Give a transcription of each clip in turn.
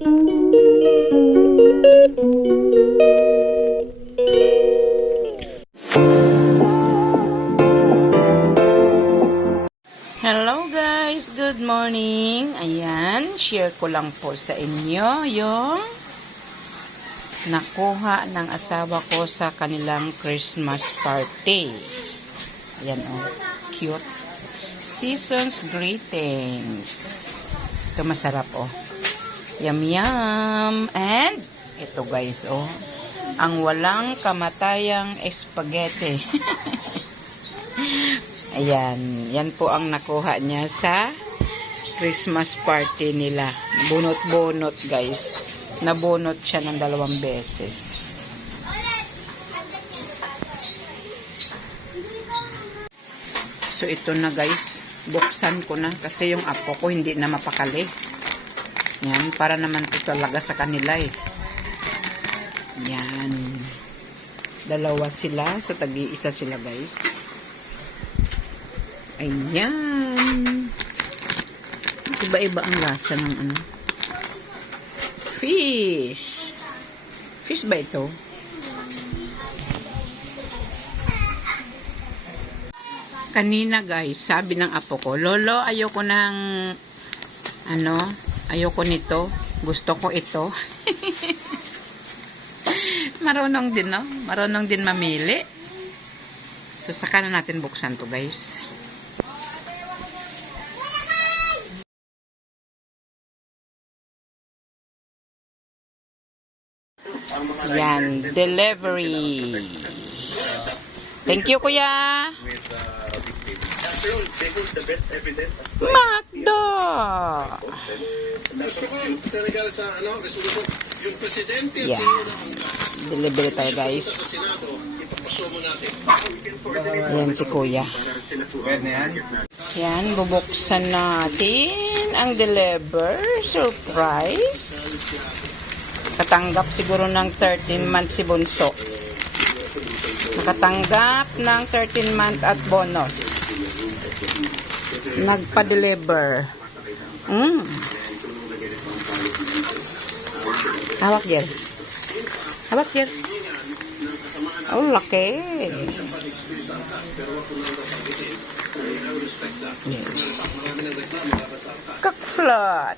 Hello guys, good morning. Ayan, share ko lang po sa inyo yung nakuha ng asawa ko sa kanilang Christmas party. Ayan oh, cute. Season's greetings. Ito masarap oh. Yum yum. And ito guys oh, ang walang kamatayang spaghetti. Ayan, yan po ang nakuha niya sa Christmas party nila. Bunot-bunot guys. Nabunot siya ng 2 beses. So ito na guys, buksan ko na kasi yung apo ko hindi na mapakali. Yan, para naman ito talaga sa kanila eh. Yan. 2 sila, so tagi-isa sila guys. Ayan. Iba-iba ang lasa ng ano. Fish. Fish ba ito? Kanina guys, sabi ng apo ko, Lolo, ayoko ng ano, ayoko nito. Gusto ko ito. Marunong din, no? Marunong din mamili. So, saka na natin buksan to guys. Yan, delivery. Thank you, kuya. Macdo. Yeah. Delivery tayo, guys. Yan si kuya. Yan, bubuksan natin ang deliver. Surprise. Nakatanggap siguro ng 13 months si Bunso. Nakatanggap ng 13 month at bonus. Nagpa-deliver. Hawak yan. Hawak yan. Oh, laki. Yes. Kakflat.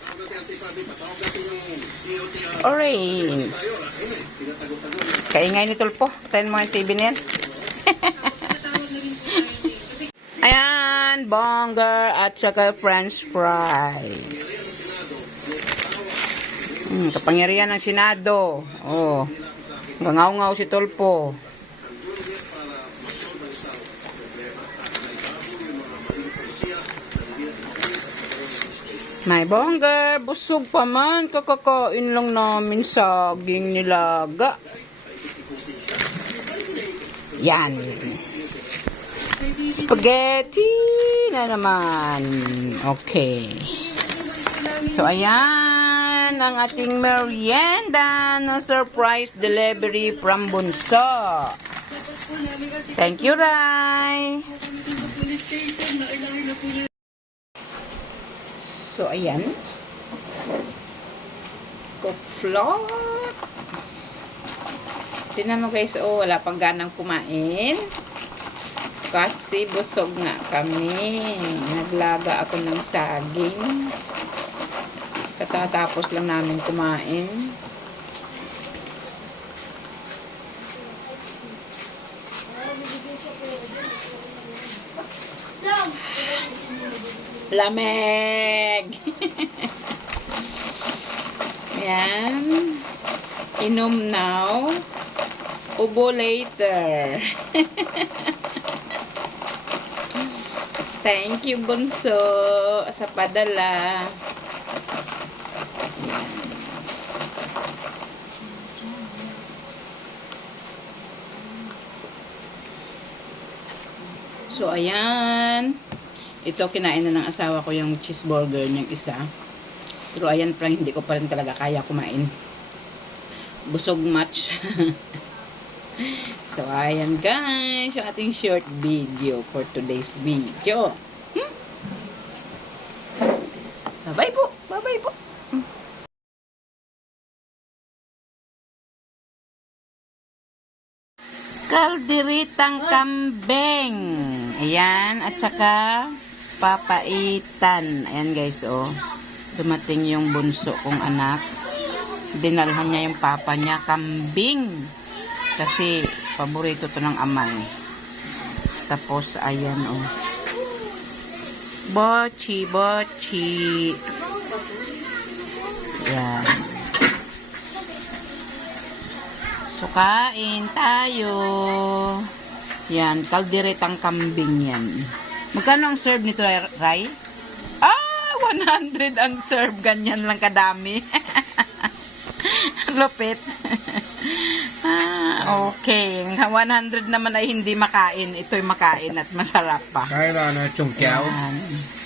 Orange. Kaingay ni Tulpo. Tayin mo yung TV niyan. Ayan, bongga at saka french fries. Kapangyarihan ng Senado. Oh. Gangaw-ngaw si Tulpo. May bongga, busog pa man, kakakain lang namin saging nilaga. Yan. Spaghetti na naman. Okay. So, ayan ang ating merienda na surprise delivery from Bunso. Thank you, Rai. So, ayan. Cook-float. Tingnan mo guys, oh, wala pang ganang kumain. Kasi busog nga kami. Naglaga ako ng saging. Katatapos lang namin kumain. Lamig! Ayan. Inom now. Ubo later. Thank you, Bunso, sa padala. Ayan. So, ayan. Ito, kinain na ng asawa ko yung cheeseburger niyang isa. Pero ayan, parang hindi ko pa rin talaga kaya kumain. Busog much. So, ayan guys, yung ating short video for today's video. Bye-bye po. Bye-bye po. Kalderitang kambing. Ayan. At saka, papaitan. Ayan guys, oh. Dumating yung bunso kong anak. Dinalhan niya yung papa niya, kambing. Kasi, paborito to ng amay. Tapos, ayan, oh. Bochi, bochi. Ayan. So, kain tayo. Yan, kalderetang kambing yan. Magkano ang serve nito, Ray? 100 ang serve. Ganyan lang kadami. Lupit. Okay. 100 naman ay hindi makain. Ito'y makain at masarap pa. Kaya na chungkyaw.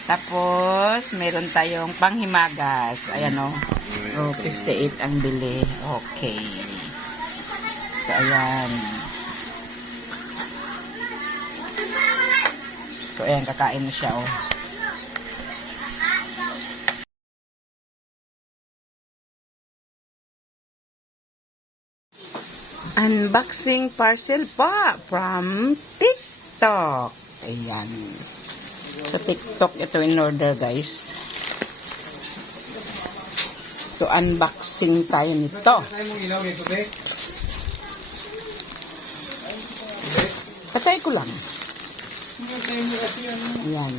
Tapos, meron tayong panghimagas. Ayan o. 58 ang bili. Okay. So, ayan. So, ayan, kakain na siya, oh. Unboxing parcel pa from TikTok. Ayan. Sa TikTok, ito in order, guys. So, unboxing tayo nito. Patay ko lang. Ayan.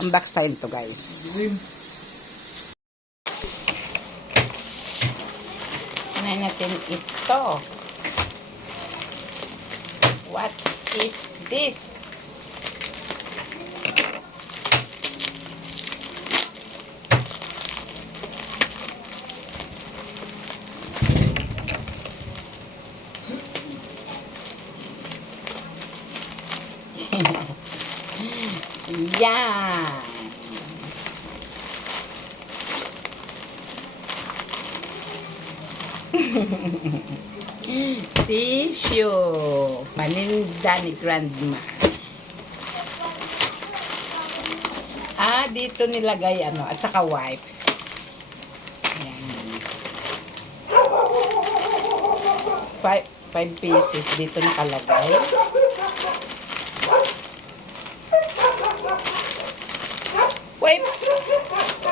Unbox tayo nito, guys. Kunain natin ito. What is this? Yan. Tissue. Paninda ni Grandma. Dito nilagay ano, at saka wipes. Ayan. 5 pieces dito nakalagay.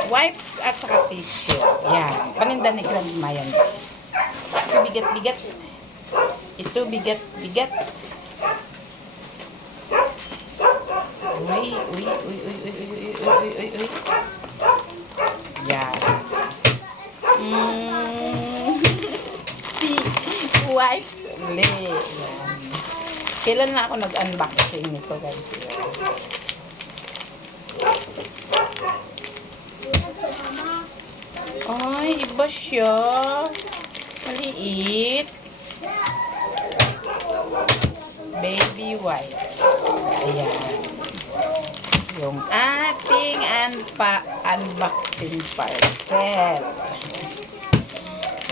Wipes at saka tissue. Yan. Paninda ni Grandma yan, guys. Ito bigat-bigat. Ito bigat-bigat. Uy. Yan. Wipes ulit. Yan. Kailan na ako nag-unboxing nito, guys? Ay, iba siya. Maliit. Baby wipes. Ayan. Yung ating unboxing parcel.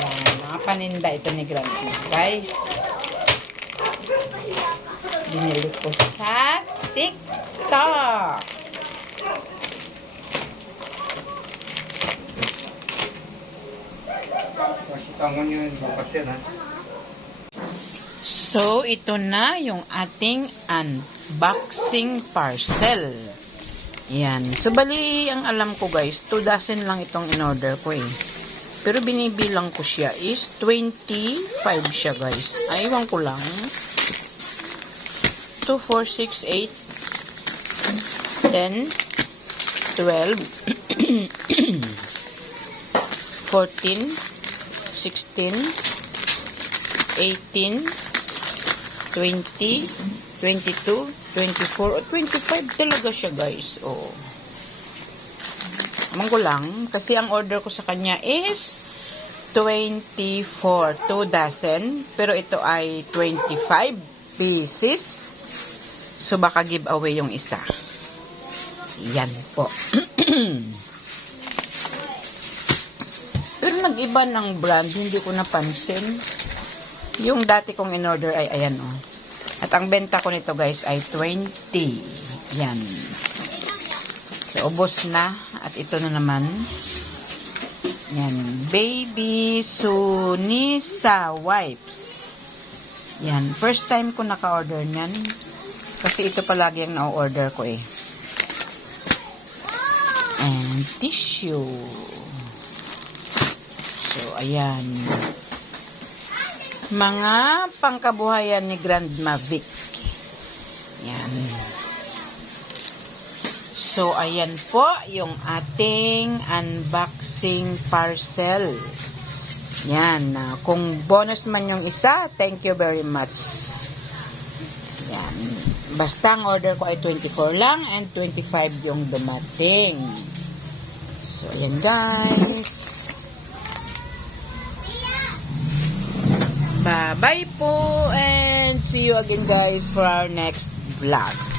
Ayan. Mga paninda ito ni Grandma, guys. Binili ko sa TikTok. So, ito na yung ating unboxing parcel. Yan. So, bali, ang alam ko guys, 2 dozen lang itong in-order ko eh. Pero binibilang ko siya is 25 siya guys. Aywan ko lang. 2, 4, 6, 8, 10, 12, 14, 16, 18, 20, 22, 24, o 25 talaga siya guys. Oh. Amang ko lang, kasi ang order ko sa kanya is 24, 2 dozen, pero ito ay 25 pieces. So baka give away yung isa. Yan po. Pero nag-iba ng brand, hindi ko napansin. Yung dati kong in-order ay ayan oh. At ang benta ko nito guys ay 20. Yan. So, ubos na. At ito na naman. Yan. Baby Sunisa wipes. Yan. First time ko naka-order niyan. Kasi ito palagi ang na-order ko eh. And tissue. So, ayan. Mga pangkabuhayan ni Grandma Vic. Yan. So, ayan po yung ating unboxing parcel. Yan. Kung bonus man yung isa, thank you very much. Yan. Basta ang order ko ay 24 lang and 25 yung dumating. So, ayan guys. Bye-bye po and see you again guys for our next vlog.